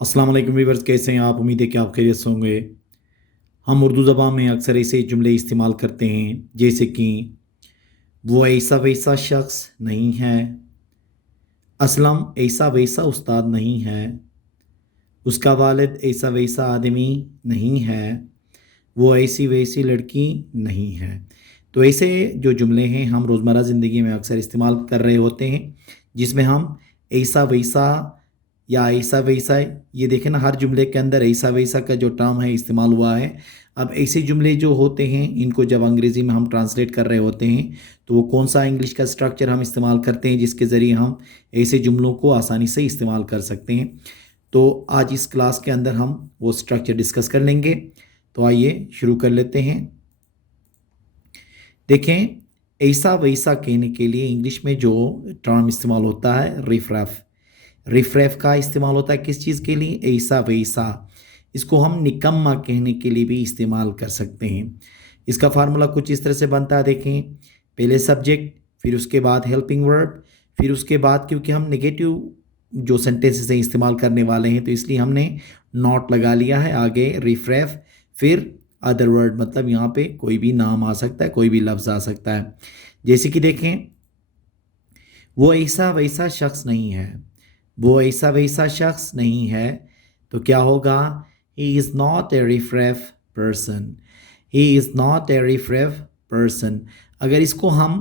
अस्सलाम वालेकुम व्यूअर्स, कैसे हैं आप? उम्मीद है कि आप खैरियत से होंगे। हम उर्दू ज़बान में अक्सर ऐसे जुमले इस्तेमाल करते हैं जैसे कि वो ऐसा वैसा शख्स नहीं है, असलम ऐसा वैसा उस्ताद नहीं है, उसका वालिद ऐसा वैसा आदमी नहीं है, वो ऐसी वैसी लड़की नहीं है। तो ऐसे जो जुमले हैं हम रोज़मर्रा ज़िंदगी में अक्सर इस्तेमाल कर रहे होते हैं, जिसमें हम ऐसा वैसा या ऐसा वैसा ये देखें ना, हर जुमले के अंदर ऐसा वैसा का जो टर्म है इस्तेमाल हुआ है। अब ऐसे जुमले जो होते हैं इनको जब अंग्रेज़ी में हम ट्रांसलेट कर रहे होते हैं तो वो कौन सा इंग्लिश का स्ट्रक्चर हम इस्तेमाल करते हैं जिसके ज़रिए हम ऐसे जुमलों को आसानी से इस्तेमाल कर सकते हैं। तो आज इस क्लास के अंदर हम वो स्ट्रक्चर डिस्कस कर लेंगे। तो आइए शुरू कर लेते हैं। देखें, ऐसा वैसा कहने के लिए इंग्लिश में जो टर्म इस्तेमाल होता है रिफ्रेफ। रिफ्रेफ का इस्तेमाल होता है किस चीज़ के लिए? ऐसा वैसा। इसको हम निकम्मा कहने के लिए भी इस्तेमाल कर सकते हैं। इसका फार्मूला कुछ इस तरह से बनता है, देखें, पहले सब्जेक्ट, फिर उसके बाद हेल्पिंग वर्ब, फिर उसके बाद क्योंकि हम नेगेटिव जो सेंटेंसेस हैं इस्तेमाल करने वाले हैं तो इसलिए हमने नॉट लगा लिया है आगे रिफ्रेफ, फिर अदर वर्ड, मतलब यहाँ पे कोई भी नाम आ सकता है, कोई भी लफ्ज़ आ सकता है। जैसे कि देखें, वो ऐसा वैसा शख्स नहीं है, वो ऐसा वैसा शख्स नहीं है, तो क्या होगा? He is not a riffraff person. He is not a riffraff person. अगर इसको हम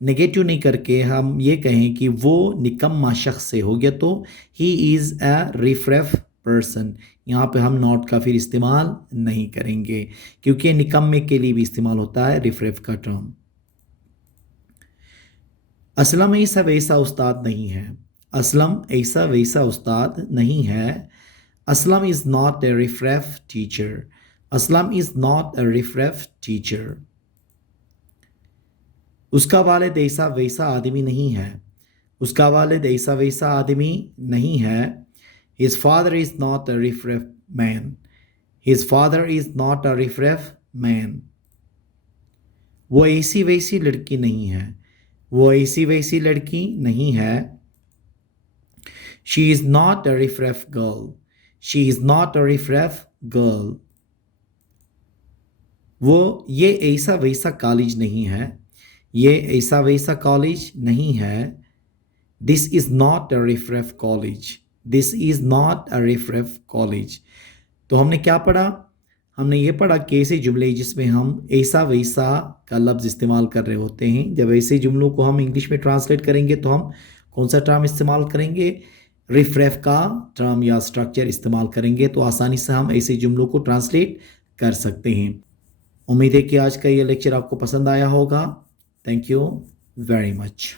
नेगेटिव नहीं करके हम ये कहें कि वो निकम्मा शख्स से हो गया तो he is a riffraff person. यहाँ पे हम नॉट का फिर इस्तेमाल नहीं करेंगे क्योंकि निकम्मे के लिए भी इस्तेमाल होता है रिफ्रेफ का टर्म। असलम ऐसा वैसा उस्ताद नहीं है। असलम ऐसा वैसा उस्ताद नहीं है। Aslam is not a riffraff teacher. Aslam is not a riffraff teacher. उसका वालिद ऐसा वैसा आदमी नहीं है। उसका वालिद ऐसा वैसा आदमी नहीं है। His father is not a riffraff man. His father is not a riffraff man. वो ऐसी वैसी लड़की नहीं है। वो ऐसी वैसी लड़की नहीं है। She is not a riffraff girl. She is not a riffraff girl. वो ये ऐसा वैसा कॉलेज नहीं है। ये ऐसा वैसा कॉलेज नहीं है। This is not a riffraff college. This is not a riffraff college. तो हमने क्या पढ़ा? हमने ये पढ़ा कि ऐसे जुमले जिसमें हम ऐसा वैसा का लफ्ज़ इस्तेमाल कर रहे होते हैं, जब ऐसे जुमलों को हम इंग्लिश में ट्रांसलेट करेंगे तो हम कौन सा टर्म इस्तेमाल करेंगे? रिफ्रेफ का टर्म या स्ट्रक्चर इस्तेमाल करेंगे तो आसानी से हम ऐसे जुमलों को ट्रांसलेट कर सकते हैं। उम्मीद है कि आज का ये लेक्चर आपको पसंद आया होगा। Thank you very much.